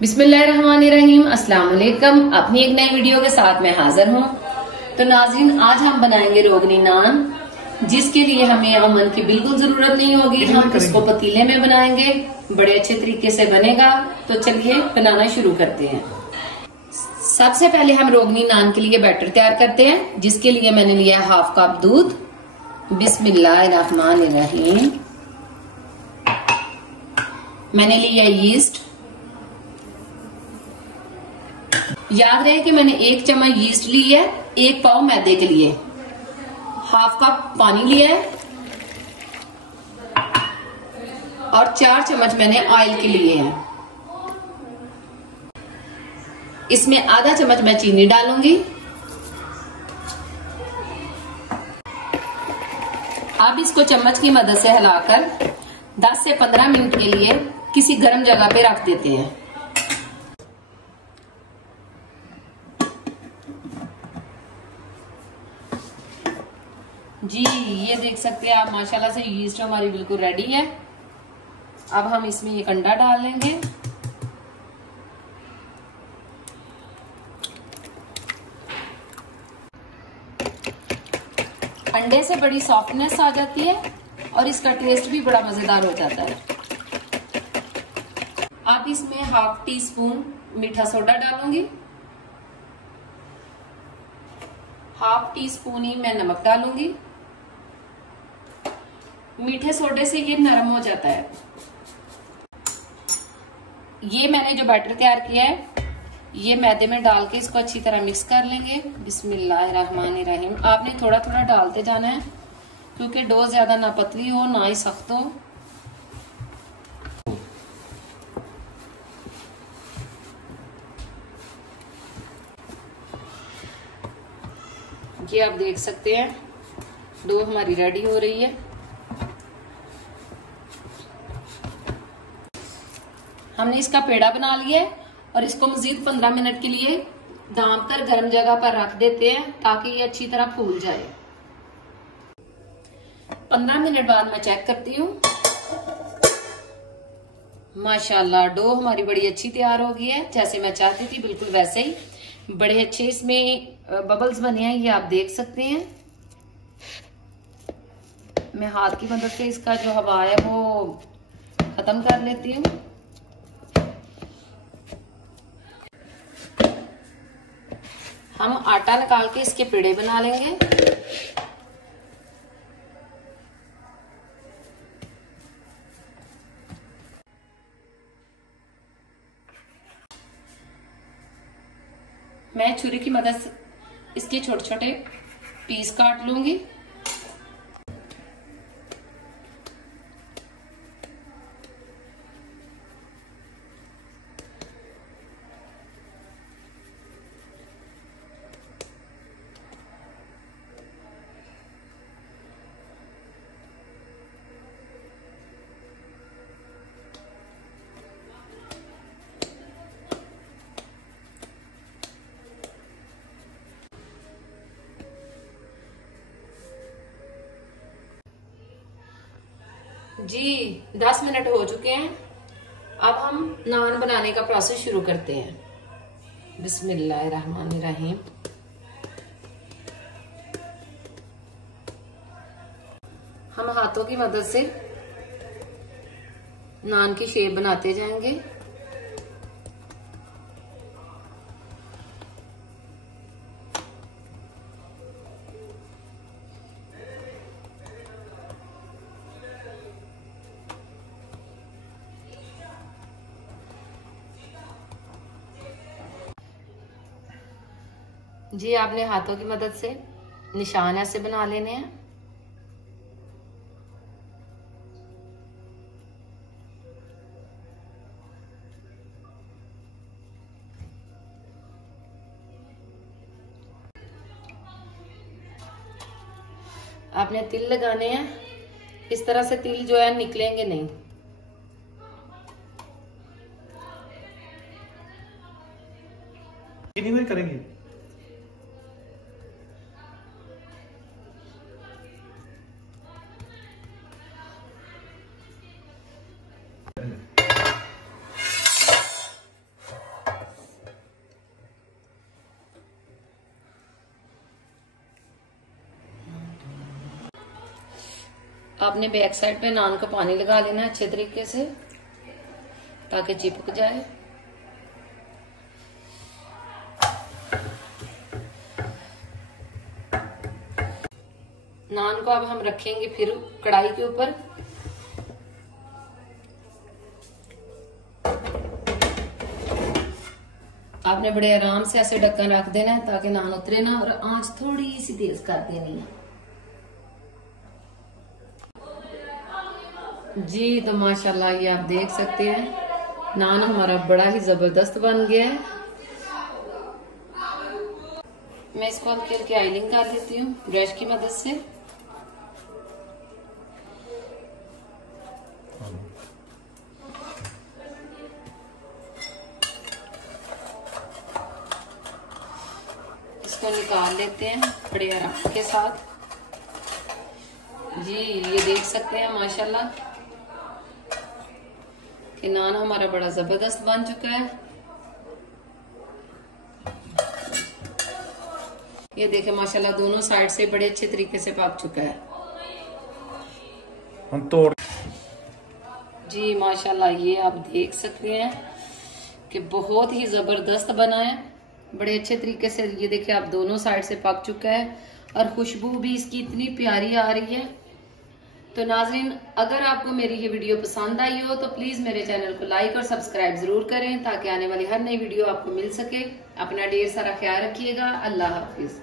बिस्मिल्लाहिर्रहमानिर्रहीम, अस्सलाम वालेकुम। अपनी एक नई वीडियो के साथ मैं हाजिर हूँ। तो नाज़रीन, आज हम बनाएंगे रोगनी नान, जिसके लिए हमें अमन की बिल्कुल जरूरत नहीं होगी। हम इसको पतीले में बनाएंगे, बड़े अच्छे तरीके से बनेगा। तो चलिए बनाना शुरू करते हैं। सबसे पहले हम रोगनी नान के लिए बैटर तैयार करते हैं, जिसके लिए मैंने लिया है हाफ कप दूध। बिस्मिल्लाहिर्रहमानिर्रहीम। मैंने लिया यीस्ट। याद रहे कि मैंने 1 चम्मच यीस्ट ली है 1 पाव मैदे के लिए। हाफ कप पानी लिया है और 4 चम्मच मैंने ऑयल के लिए हैं। इसमें आधा चम्मच मैं चीनी डालूंगी। अब इसको चम्मच की मदद से हिलाकर 10 से 15 मिनट के लिए किसी गर्म जगह पे रख देते हैं। जी, ये देख सकते हैं आप, माशाल्लाह से यीस्ट हमारी बिल्कुल रेडी है। अब हम इसमें एक अंडा डाल लेंगे। अंडे से बड़ी सॉफ्टनेस आ जाती है और इसका टेस्ट भी बड़ा मजेदार हो जाता है। अब इसमें हाफ टी स्पून मीठा सोडा डालूंगी। हाफ टी स्पून ही मैं नमक डालूंगी। मीठे सोडे से ये नरम हो जाता है। ये मैंने जो बैटर तैयार किया है, ये मैदे में डाल के इसको अच्छी तरह मिक्स कर लेंगे। बिस्मिल्लाहिर्रहमानिर्रहीम। आपने थोड़ा थोड़ा डालते जाना है, क्योंकि डो ज्यादा ना पतली हो ना ही सख्त हो। ये आप देख सकते हैं डो हमारी रेडी हो रही है। हमने इसका पेड़ा बना लिया है और इसको मजीद 15 मिनट के लिए दाम कर गर्म जगह पर रख देते हैं, ताकि ये अच्छी तरह फूल जाए। 15 मिनट बाद मैं चेक करती हूँ। माशाल्लाह डो हमारी बड़ी अच्छी तैयार हो गई है, जैसे मैं चाहती थी बिल्कुल वैसे ही। बड़े अच्छे इसमें बबल्स बने हैं, ये आप देख सकते हैं। मैं हाथ की मदद से इसका जो हवा है वो खत्म कर लेती हूँ। हम आटा निकाल के इसके पेड़े बना लेंगे। मैं छुरी की मदद से इसके छोटे छोटे पीस काट लूंगी। जी 10 मिनट हो चुके हैं। अब हम नान बनाने का प्रोसेस शुरू करते हैं। बिस्मिल्लाहिर्रहमानिर्रहीम। हम हाथों की मदद से नान की शेप बनाते जाएंगे। जी, आपने हाथों की मदद से निशान ऐसे बना लेने हैं। आपने तिल लगाने हैं। इस तरह से तिल जो है निकलेंगे नहीं। कितनी देर करेंगे? आपने बैक साइड पे नान को पानी लगा लेना अच्छे तरीके से ताकि चिपक जाए। नान को अब हम रखेंगे फिर कढ़ाई के ऊपर। आपने बड़े आराम से ऐसे ढक्कन रख देना है ताकि नान उतरे ना, और आंच थोड़ी सी तेज कर देनी है जी। तो माशाल्लाह ये आप देख सकते हैं नान हमारा बड़ा ही जबरदस्त बन गया है। मैं इसको हल्की हल्की आइलिंग कर लेती हूँ ब्रश की मदद से। इसको निकाल लेते हैं बड़े आराम के साथ जी। ये देख सकते हैं माशाल्लाह कि नान हमारा बड़ा जबरदस्त बन चुका है। ये देखें माशाल्लाह दोनों साइड से बड़े अच्छे तरीके से पक चुका है। हम तोड़ जी माशाल्लाह ये आप देख सकते हैं कि बहुत ही जबरदस्त बना है बड़े अच्छे तरीके से। ये देखिए आप दोनों साइड से पक चुका है और खुशबू भी इसकी इतनी प्यारी आ रही है। तो नाज़रीन अगर आपको मेरी ये वीडियो पसंद आई हो तो प्लीज मेरे चैनल को लाइक और सब्सक्राइब जरूर करें ताकि आने वाली हर नई वीडियो आपको मिल सके। अपना ढेर सारा ख्याल रखिएगा। अल्लाह हाफिज।